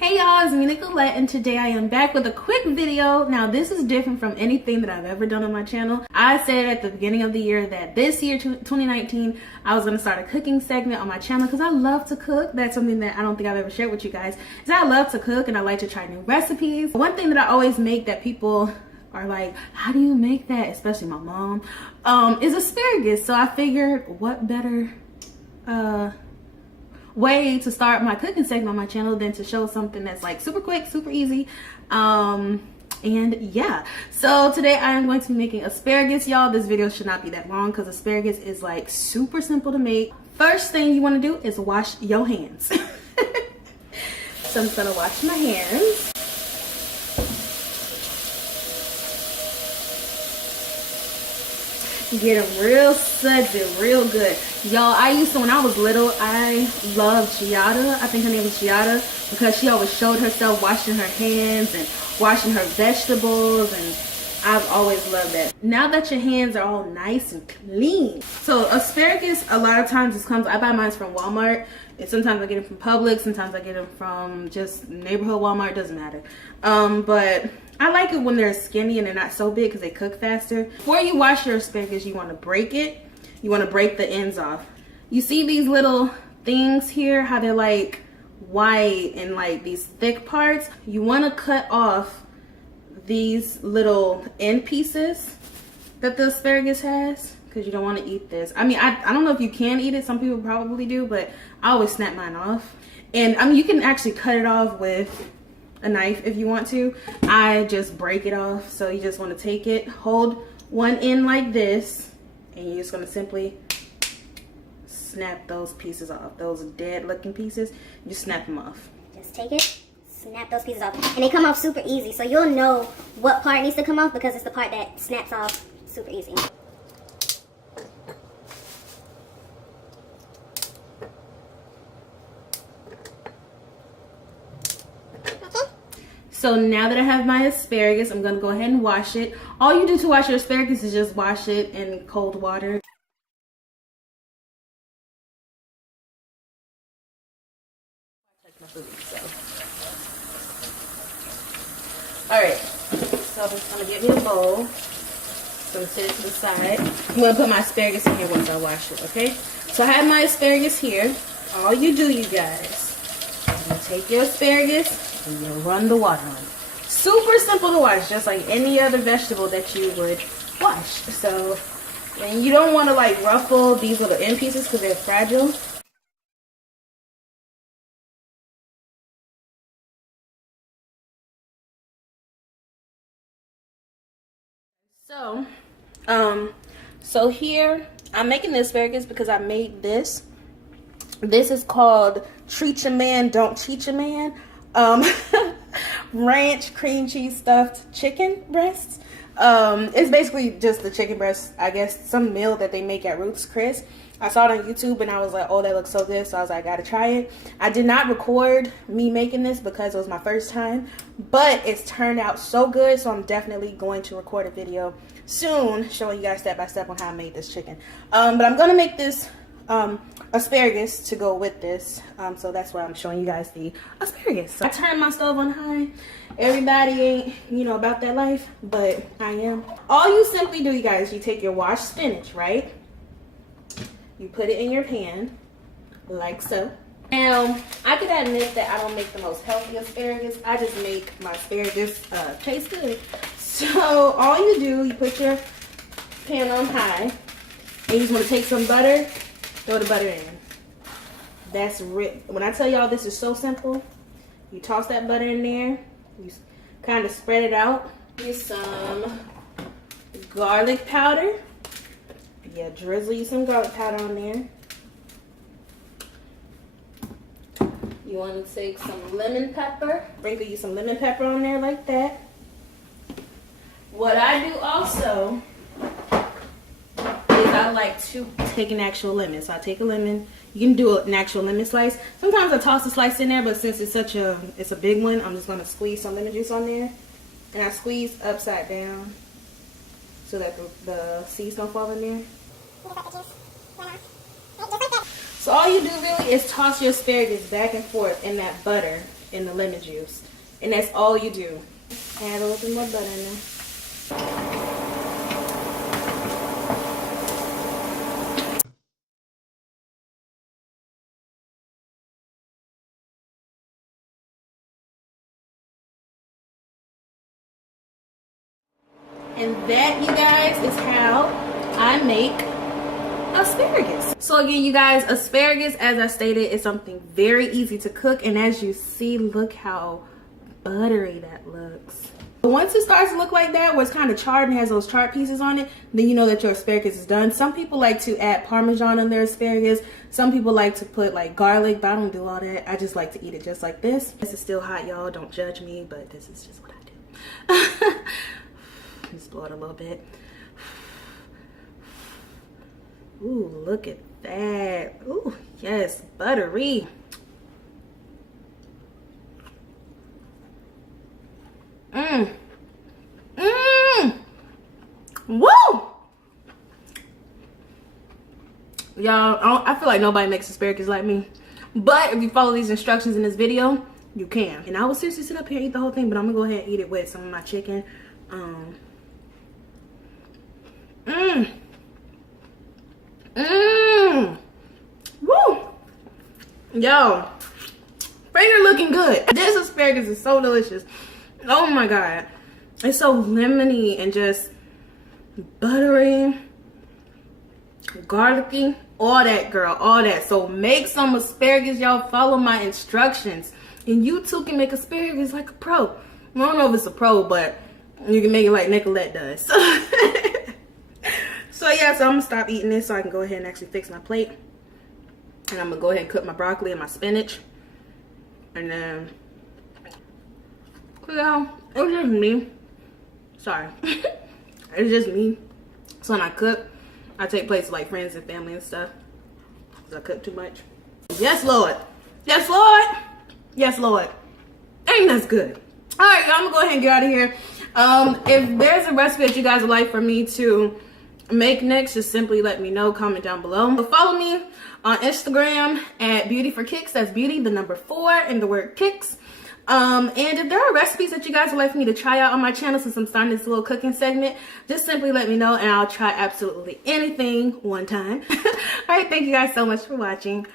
Hey y'all, it's me Nicolette, and today I am back with a quick video. Now this is different from anything that I've ever done on my channel. I said at the beginning of the year that this year, 2019, I was going to start a cooking segment on my channel because I love to cook. That's something that I don't think I've ever shared with you guys, is I love to cook and I like to try new recipes. One thing that I always make that people are like, how do you make that? Especially my mom, is asparagus. So I figured what better way to start my cooking segment on my channel than to show something that's like super quick, super easy. And yeah, so today I am going to be making asparagus, y'all. This video should not be that long because asparagus is like super simple to make. First thing you want to do is wash your hands. So I'm just gonna wash my hands. Get them real sudsy, real good. Y'all, I used to, when I was little, I loved Giada. I think her name was Giada because she always showed herself washing her hands and washing her vegetables, and I've always loved that. Now that your hands are all nice and clean. So asparagus, a lot of times this comes, I buy mine from Walmart. And sometimes I get them from Publix, sometimes I get them from just neighborhood Walmart, doesn't matter. But I like it when they're skinny and they're not so big because they cook faster. Before you wash your asparagus, you want to break it. You want to break the ends off. You see these little things here, how they're like white and like these thick parts? You want to cut off these little end pieces that the asparagus has, because you don't want to eat this. I mean, I don't know if you can eat it. Some people probably do, but I always snap mine off. And I mean, you can actually cut it off with a knife if you want to. I just break it off. So you just want to take it, hold one end like this, and you're just going to simply snap those pieces off. Those dead looking pieces, you snap them off. Just take it, snap those pieces off, and they come off super easy. So you'll know what part needs to come off because it's the part that snaps off super easy. So now that I have my asparagus, I'm going to go ahead and wash it. All you do to wash your asparagus is just wash it in cold water. Alright, so I'm just going to get me a bowl. So I'm going to set it to the side. I'm going to put my asparagus in here once I wash it, okay? So I have my asparagus here. All you do, you guys, you take your asparagus and you run the water on it. Super simple to wash, just like any other vegetable that you would wash. So, and you don't want to like ruffle these little end pieces because they're fragile. So here I'm making the asparagus because I made this. This is called Treat Your Man, Don't Cheat Your Man. Ranch cream cheese stuffed chicken breasts. It's basically just the chicken breast, I guess, some meal that they make at Ruth's Chris. I saw it on YouTube and I was like, oh, that looks so good, so I was like, I gotta try it. I did not record me making this because it was my first time, but it's turned out so good, so I'm definitely going to record a video soon showing you guys step by step on how I made this chicken. But I'm gonna make this asparagus to go with this, so that's why I'm showing you guys the asparagus. So I turned my stove on high. Everybody ain't, you know, about that life, but I am. All you simply do, you guys, you take your washed spinach, right? You put it in your pan like so. Now I could admit that I don't make the most healthy asparagus. I just make my asparagus taste good. So all you do, you put your pan on high and you just want to take some butter. Throw the butter in. That's when I tell y'all this is so simple. You toss that butter in there. You kind of spread it out. Use some garlic powder. Yeah, drizzle you some garlic powder on there. You want to take some lemon pepper. Sprinkle you some lemon pepper on there like that. What I do also is I like to take an actual lemon. So I take a lemon. You can do an actual lemon slice. Sometimes I toss a slice in there, but since it's it's a big one, I'm just gonna squeeze some lemon juice on there. And I squeeze upside down so that the seeds don't fall in there. So all you do really is toss your asparagus back and forth in that butter and the lemon juice. And that's all you do. Add a little bit more butter in there. And that, you guys, is how I make asparagus. So again, you guys, asparagus, as I stated, is something very easy to cook. And as you see, look how buttery that looks. But once it starts to look like that, where it's kind of charred and has those charred pieces on it, then you know that your asparagus is done. Some people like to add Parmesan on their asparagus. Some people like to put like garlic, but I don't do all that. I just like to eat it just like this. This is still hot, y'all. Don't judge me, but this is just what I do. Just blow it a little bit. Ooh, look at that. Ooh, yes, buttery. Mmm. Mmm. Woo! Y'all, I feel like nobody makes asparagus like me. But if you follow these instructions in this video, you can. And I will seriously sit up here and eat the whole thing, but I'm gonna go ahead and eat it with some of my chicken. Woo! Yo, finger looking good. This asparagus is so delicious. Oh my god. It's so lemony and just buttery, garlicky, all that, girl, all that. So make some asparagus, y'all. Follow my instructions. And you too can make asparagus like a pro. I don't know if it's a pro, but you can make it like Nicolette does. So yeah, so I'm gonna stop eating this so I can go ahead and actually fix my plate. And I'm gonna go ahead and cook my broccoli and my spinach. And then, yeah, it was just me. Sorry. It's just me. So when I cook, I take plates with like friends and family and stuff. Because I cook too much. Yes, Lord. Yes, Lord. Yes, Lord. Ain't that's good. Alright, y'all, I'm gonna go ahead and get out of here. If there's a recipe that you guys would like for me to make next, just simply let me know. Comment down below. But follow me on Instagram at Beauty for Kicks. That's beauty, the number 4, and the word kicks. And if there are recipes that you guys would like for me to try out on my channel, since I'm starting this little cooking segment, just simply let me know and I'll try absolutely anything one time. All right, thank you guys so much for watching.